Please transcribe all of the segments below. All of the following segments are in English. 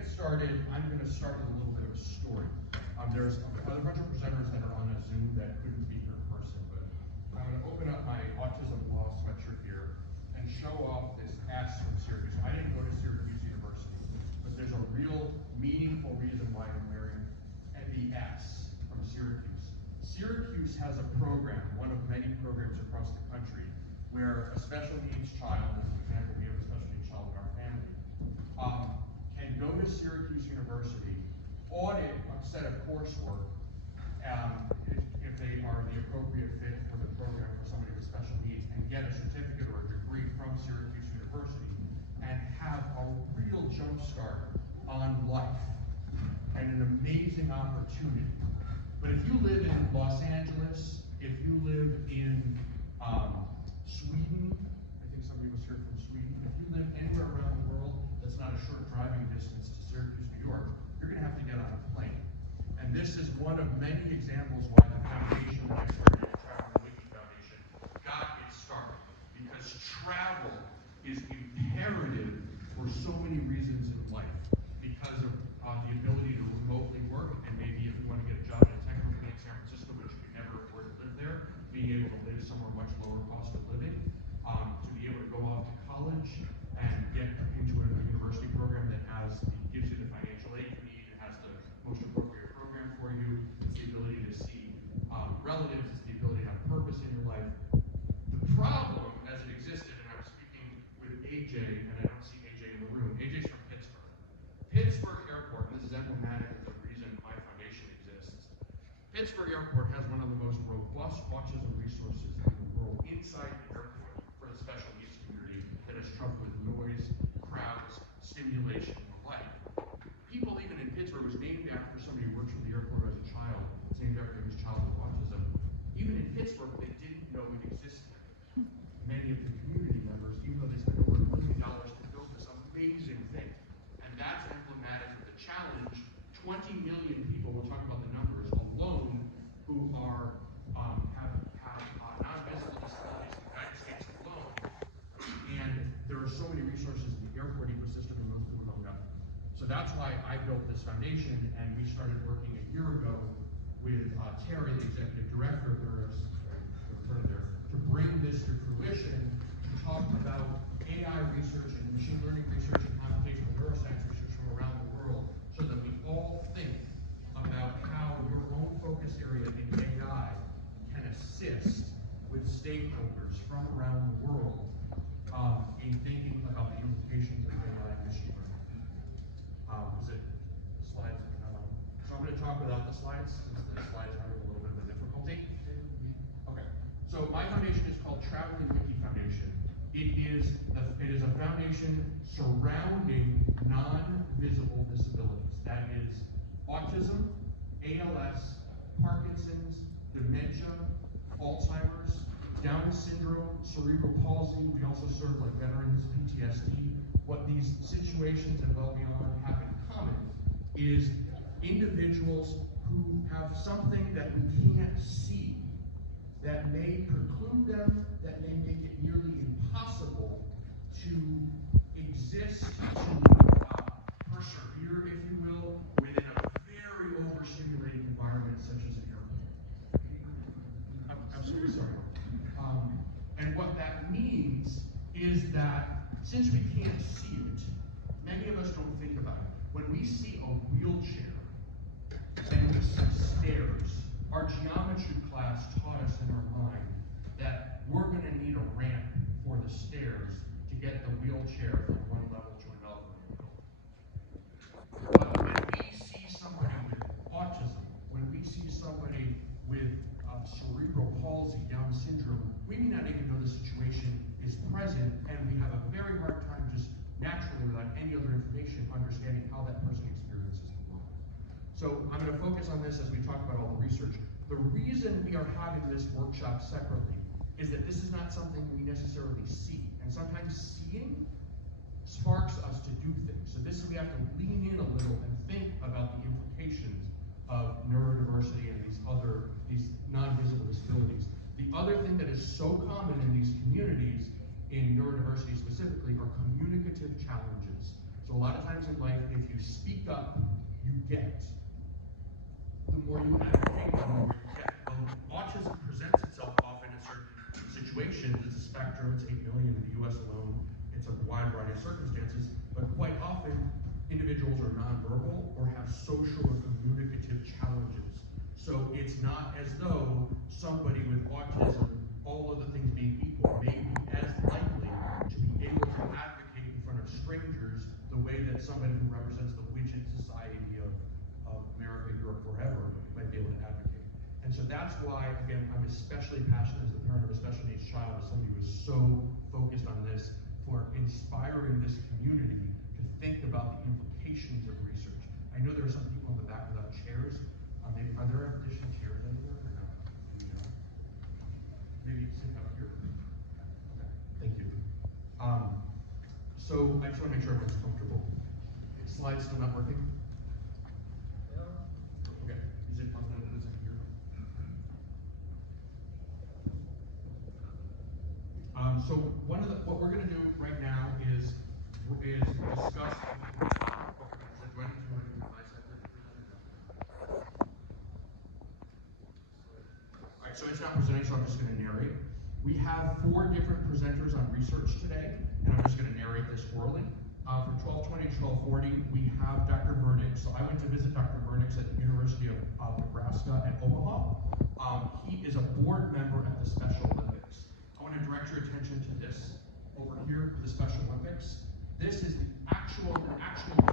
get started, I'm going to start with a little bit of a story. There's a bunch of presenters that are on a Zoom that couldn't be here in person, but I'm going to open up my Autism Law sweatshirt here and show off this S from Syracuse. I didn't go to Syracuse University, but there's a real meaningful reason why I'm wearing the S from Syracuse. Syracuse has a program, one of many programs across the country, where a special needs child, as an example, we have a special needs child in our family, can go to Syracuse University, audit a set of coursework, if they are the appropriate fit for the program for somebody with special needs, and get a certificate or a degree from Syracuse University, and have a real jump start on life, and an amazing opportunity. But if you live in Los Angeles, if you live in Sweden, I think some of us here are from Sweden, if you live anywhere around the world that's not a short driving distance to Syracuse, New York, you're going to have to get on a plane. And this is one of many examples why the foundation that I started, the Travel and Wiki Foundation, got its start. Because travel is imperative for so many reasons in life. Because of the ability to remotely work, and maybe if you want to get a job in a tech company in San Francisco, but you can never afford to live there, being able to live somewhere much lower cost of living, to be able to go off to college and get into a university program that gives you the financial aid you need, it has the most appropriate program for you, it's the ability to see relatives, it's the ability to have purpose in your life. The problem, as it existed, and I was speaking with AJ, and I don't see AJ in the room. AJ's from Pittsburgh. Pittsburgh Airport, and this is emblematic of the reason my foundation exists. Pittsburgh Airport has one of the most robust autism resources in the world inside the airport for the special needs community that has trouble with noise, crowds, stimulation, and the like. People even in Pittsburgh, was named after somebody who works for the airport as a child. It's named after his child with autism. Even in Pittsburgh, they didn't know it existed. Many of the community members, even though they spent over $1 million to build this amazing thing. And that's emblematic of the challenge. 20 million people, we'll talk about the numbers, alone, who are have non-visible disabilities in the United States alone. And there are so many resources in the airport ecosystem, and most people don't know. So that's why I built this foundation, and we started working a year ago with Terry, the executive director of NeurIPS, to bring this to fruition, to talk about AI research and machine learning research and computational neuroscience research from around the world, so that we all think about how your own focus area in AI can assist with stakeholders from around the world in thinking about the implications of AI and machine learning. Is it slides? So I'm going to talk without the slides, since the slides are having a little bit of a difficulty. Okay. So my foundation is called Travel and Wiki Foundation. It is a foundation surrounding non-visible disabilities. That is autism, ALS, Parkinson's, dementia, Alzheimer's, Down syndrome, cerebral palsy. We also serve like veterans, PTSD. What these situations and well beyond have in common is individuals who have something that we can't see, that may preclude them, that may make it nearly impossible to exist, to persevere, if you will, within a very overstimulating environment such as an airport. I'm so sorry. And what that means is that since we can't see it, many of us don't think about it. When we see a wheelchair and we see stairs, our geometry class taught us in our mind that we're going to need a ramp for the stairs to get the wheelchair from one level to another. But when we see somebody with autism, when we see somebody with cerebral palsy, Down syndrome, we may not even know the situation is present, and we have a very hard time just naturally, without any other information, understanding how that person experiences the world. So I'm going to focus on this as we talk about all the research. The reason we are having this workshop separately is that this is not something we necessarily see. And sometimes seeing sparks us to do things. So we have to lean in a little and think about the implications of neurodiversity and these non-visible disabilities. The other thing that is so common in these communities, in neurodiversity specifically, are communicative challenges. So a lot of times in life, if you speak up, you get. The more you advocate, the more you get. Well, autism presents itself often in certain situations. It's a spectrum. It's 8 million in the U.S. alone. It's a wide variety of circumstances. But quite often, individuals are nonverbal or have social or communicative challenges. So it's not as though somebody with autism, all other things being equal, may be as likely to be able to advocate in front of strangers the way that somebody who represents the widget society of America, Europe, wherever, might be able to advocate. And so that's why, again, I'm especially passionate as the parent of a special needs child, as somebody who is so focused on this, for inspiring this community to think about the implications of research. I know there are some people in the back without chairs. Maybe, are there additional chairs anywhere or not? Do you know? Maybe sit up here? Okay, thank you. So I just want to make sure everyone's comfortable. Slides still not working? Okay, is it here? So what we're going to do right now is discuss. Alright, so it's not presenting, so I'm just going to narrate. We have 4 different presenters on research today, and I'm just going to narrate this orally. From 1220 to 1240, we have Dr. Murnix. So I went to visit Dr. Murnix at the University of Nebraska at Omaha. He is a board member at the Special Olympics. I want to direct your attention to this over here, the Special Olympics. This is an actual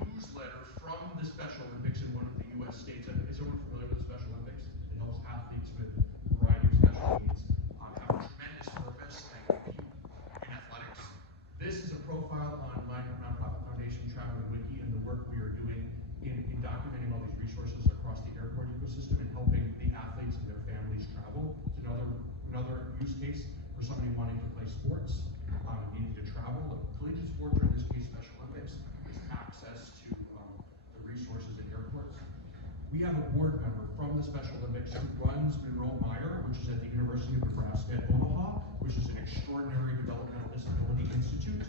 newsletter from the Special Olympics in one of the U.S. states. Is everyone familiar with the Special Olympics? It helps athletes with a variety of special needs have a tremendous purpose and compete in athletics. This is a profile on my nonprofit foundation, Traveling Wiki, and the work we are doing in documenting all these resources across the airport ecosystem and helping the athletes and their families travel. It's another use case for somebody wanting to play sports, needing to travel. Collegiate sports, or in this case Special Olympics, is access to the resources in airports. We have a board member from the Special Olympics who runs Monroe Meyer, which is at the University of Nebraska at Omaha, which is an extraordinary developmental disability institute.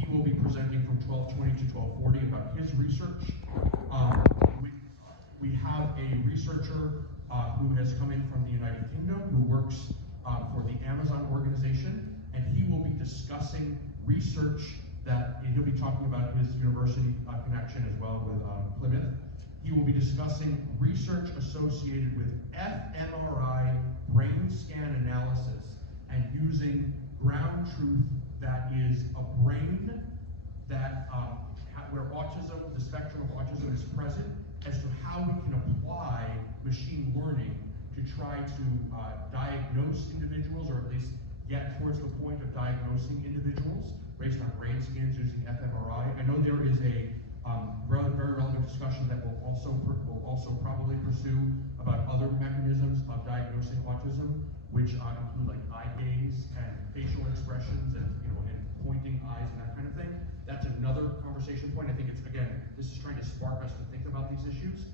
He will be presenting from 1220 to 1240 about his research. We have a researcher who has come in from the United Kingdom who works for the Amazon organization, and he will be discussing research that he'll be talking about his university connection as well with Plymouth. He will be discussing research associated with fMRI brain scan analysis and using ground truth that is a brain that where autism, the spectrum of autism is present, as to how we can apply machine learning to try to diagnose individuals, or at least get towards the point of diagnosing individuals based on brain scans using fMRI. I know there is a very relevant discussion that we'll also probably pursue about other mechanisms of diagnosing autism, which include like eye gaze and facial expressions and pointing eyes and that kind of thing. That's another conversation point. I think it's, again, this is trying to spark us to think about these issues.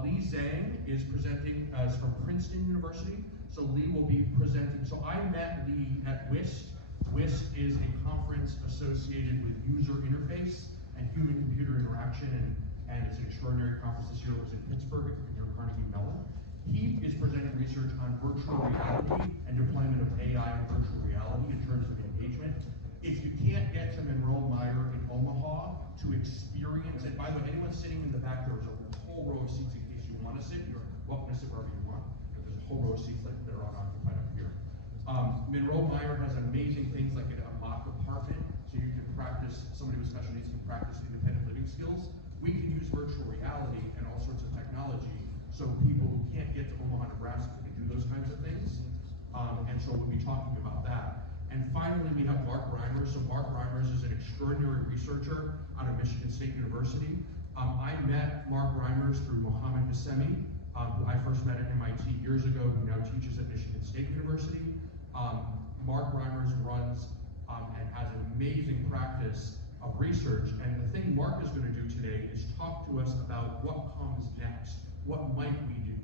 Lee Zhang is presenting as from Princeton University. So Lee will be presenting. So I met Lee at WIST. WIST is a conference associated with user interface and human-computer interaction, and it's an extraordinary conference this year. It was in Pittsburgh near Carnegie Mellon. He is presenting research on virtual reality and deployment of AI and virtual reality in terms of engagement. If you can't get to Monroe Meyer in Omaha to experience it, by the way, anyone sitting in the back, there is a whole row of seats in case you want to sit. You're welcome to sit wherever you want. There's a whole row of seats that are unoccupied up here. Monroe Meyer has amazing things like a mock apartment, so you can practice, somebody with special needs can practice independent living skills. We can use virtual reality and all sorts of technology so people who can't get to Omaha, Nebraska can do those kinds of things. And so we'll be talking about that. And finally, we have Mark Reimers. So Mark Reimers is an extraordinary researcher out of Michigan State University. I met Mark Reimers through Mohammed Hassemi, who I first met at MIT years ago, who now teaches at Michigan State University. Mark Reimers runs and has an amazing practice of research. And the thing Mark is going to do today is talk to us about what comes next. What might we do?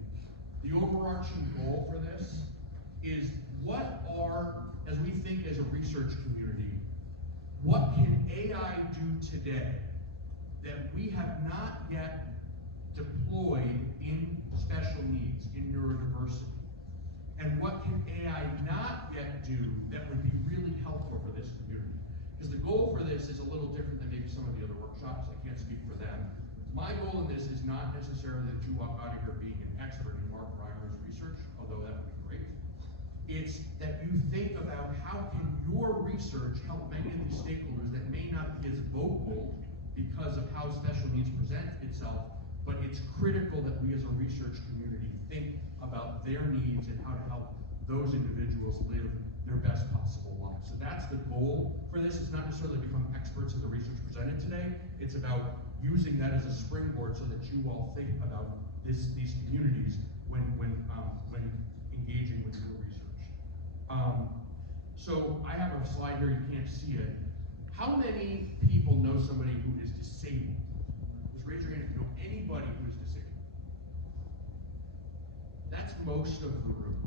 The overarching goal for this is what are, as we think as a research community, what can AI do today that we have not yet deployed in special needs, in neurodiversity. And what can AI not yet do that would be really helpful for this community? Because the goal for this is a little different than maybe some of the other workshops. I can't speak for them. My goal in this is not necessarily that you walk out of here being an expert in Mark Reimer's research, although that would be great. It's that you think about how can your research help many of these stakeholders that may not be as vocal because of how special needs present itself, but it's critical that we as a research community think about their needs and how to help those individuals live their best possible lives. So that's the goal for this. It's not necessarily become experts in the research presented today. It's about using that as a springboard so that you all think about these communities when engaging with your research. So I have a slide here, you can't see it. How many people know somebody who is disabled? Just raise your hand if you know anybody who is disabled. That's most of the room.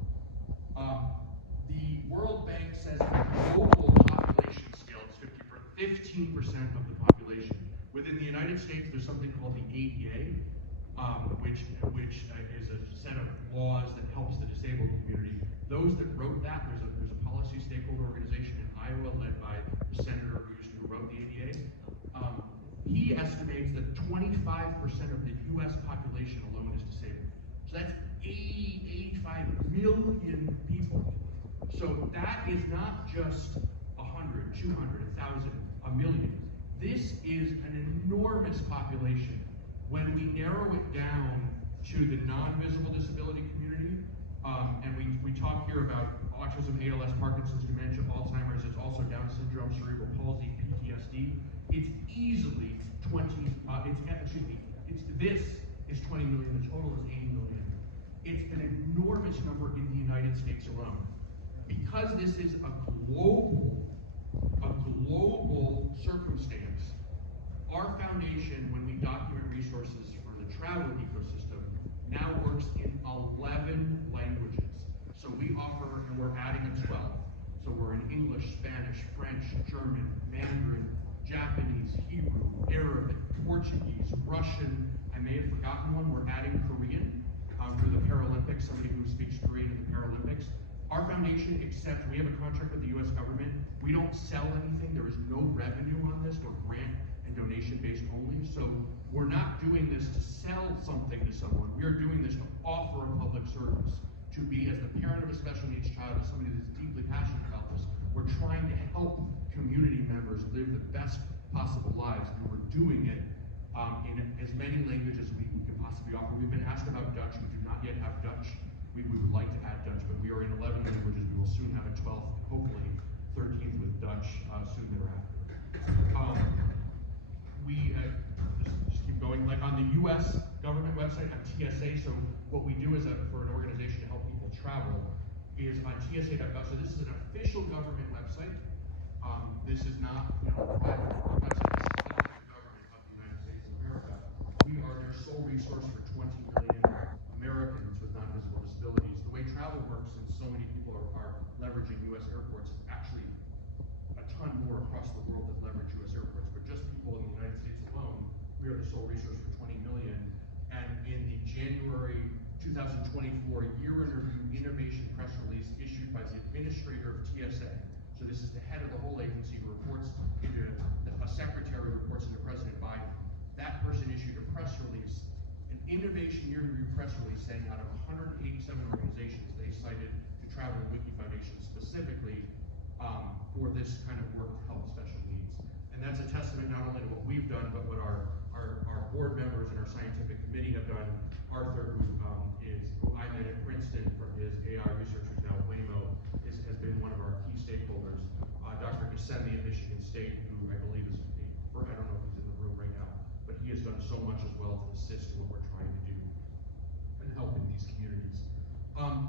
The World Bank says at the global population scale, it's 15% of the population. Within the United States, there's something called the ADA, which is a set of laws that helps the disabled community. Those that wrote that, there's a policy stakeholder organization in Iowa led by the senator who wrote the ADA. He estimates that 25% of the U.S. population alone is disabled. So that's 85 million people. So that is not just 100, 200, 1,000, a million. This is an enormous population. When we narrow it down to the non-visible disability community, and we talk here about autism, ALS, Parkinson's, dementia, Alzheimer's, it's also Down syndrome, cerebral palsy, PTSD. It's easily 20, this is 20 million, the total is 80 million. It's an enormous number in the United States alone. Because this is a global circumstance, our foundation, when we document resources for the travel ecosystem, now works in 11 languages. So we offer, and we're adding a 12. So we're in English, Spanish, French, German, Mandarin, Japanese, Hebrew, Arabic, Portuguese, Russian. I may have forgotten one. We're adding Korean for the Paralympics, somebody who speaks Korean in the Paralympics. Our foundation accepts, we have a contract with the U.S. government. We don't sell anything. There is no revenue on this. We're grant and donation based only. So we're not doing this to sell something to someone. We are doing this to offer a public service. To be, as the parent of a special needs child, as somebody that's deeply passionate about this, we're trying to help community members live the best possible lives, and we're doing it in as many languages we can possibly offer. We've been asked about Dutch. We do not yet have Dutch. We would like to add Dutch, but we are in 11 languages. We will soon have a 12th, hopefully 13th with Dutch soon thereafter. Just keep going. Like on the U.S. government website, on TSA, so what we do is for an organization to help people travel is on TSA.gov. So this is an official government website. This is not, a private website. This is the government of the United States of America. We are their sole resource for 20 million Americans with non-visible disabilities. The way travel works, and so many people are leveraging U.S. airports, it's actually a ton more across the world that leverage U.S. airports, but just people in the United States alone, we are the sole resource for 20 million. And in the January 2024 year-in-review innovation press release issued by the administrator of TSA, so this is the head of the whole agency who reports into, a secretary reports into President Biden, that person issued a press release, an innovation year-in-review press release saying out of 187 organizations they cited to Travel and Wiki Foundation specifically for this kind of work to help special needs. And that's a testament not only to what we've done, but what our board members and our scientific committee have done. Arthur, who I met at Princeton from his AI research, who's now at Waymo, has been one of our key stakeholders. Dr. Ghassemi at Michigan State, who I believe is, I don't know if he's in the room right now, but he has done so much as well to assist in what we're trying to do and help in these communities.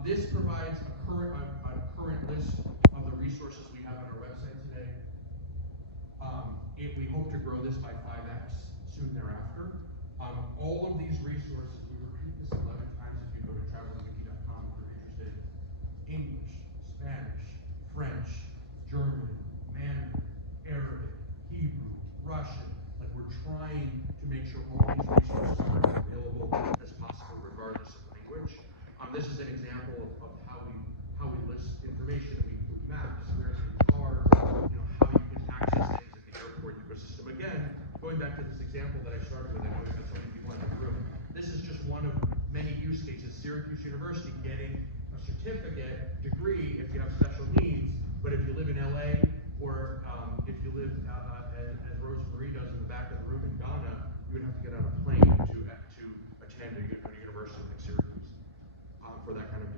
This provides a current list of the resources we have on our website today. We hope to grow this by 5x soon thereafter. All of these resources, we repeat this 11 times if you go to travelwiki.com if you're interested. English, Spanish, French, German, Mandarin, Arabic, Hebrew, Russian. Like, we're trying to This is an example of how we list information. We include maps, where things are, how you can access things in the airport ecosystem. Again, going back to this example that I started with, I know we had so many people in the room. This is just one of many use cases. Syracuse University getting a certificate degree if you have special needs, but if you live in LA or if you live as Rose Marie does in the back of the room in Ghana, you would have to get on a plane to attend a university like Syracuse for that kind of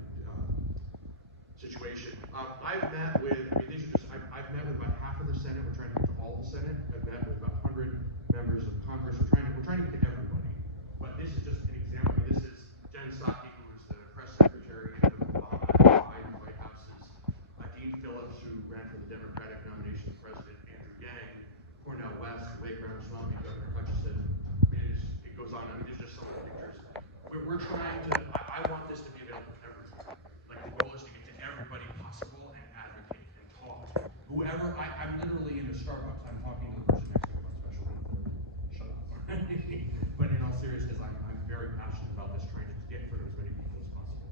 situation. I've met with, I've met with about half of the Senate. We're trying to get to all the Senate. I've met with about 100 members of Congress. We're trying to get to everybody. But this is just an example. This is Jen Psaki, who was the press secretary at the Biden White House's Dean Phillips, who ran for the Democratic nomination for President Andrew Yang, Cornel West, Vivek Ramaswamy, Governor Hutchinson. It goes on. There's just some of the pictures. We're trying to, I want this to be available to everyone. Like the goal is to get to everybody possible and advocate and talk. Whoever, I'm literally in the Starbucks, I'm talking to the person next to me about special needs. Shut up. But in all seriousness, I'm very passionate about this, trying to get in front of as many people as possible.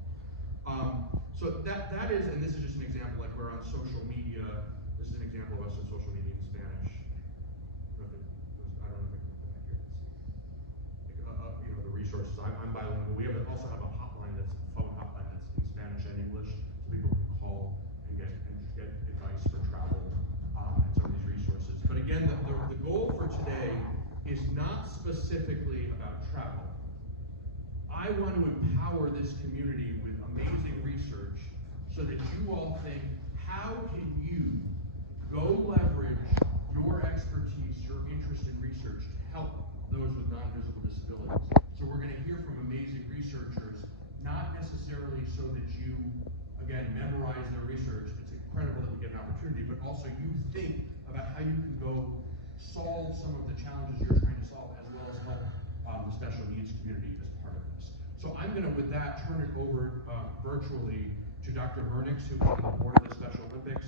So that is, and this is just an example, like we're on social media. This is an example of us on social media in Spanish. I don't know if I can put that here. The resources. I'm bilingual. We also have a hotline that's a phone hotline that's in Spanish and English, so people can call and get advice for travel and some of these resources. But again, the goal for today is not specifically about travel. I want to empower this community with amazing research so that you all think, how can you go leverage your expertise, your interest in research to help those with non-visible disabilities? So we're going to hear from amazing researchers, not necessarily so that you, again, memorize their research. It's incredible that we get an opportunity, but also you think about how you can go solve some of the challenges you're trying to solve, as well as help the special needs community as part of this. So I'm going to, with that, turn it over virtually to Dr. Murnix, who is on the board of the Special Olympics.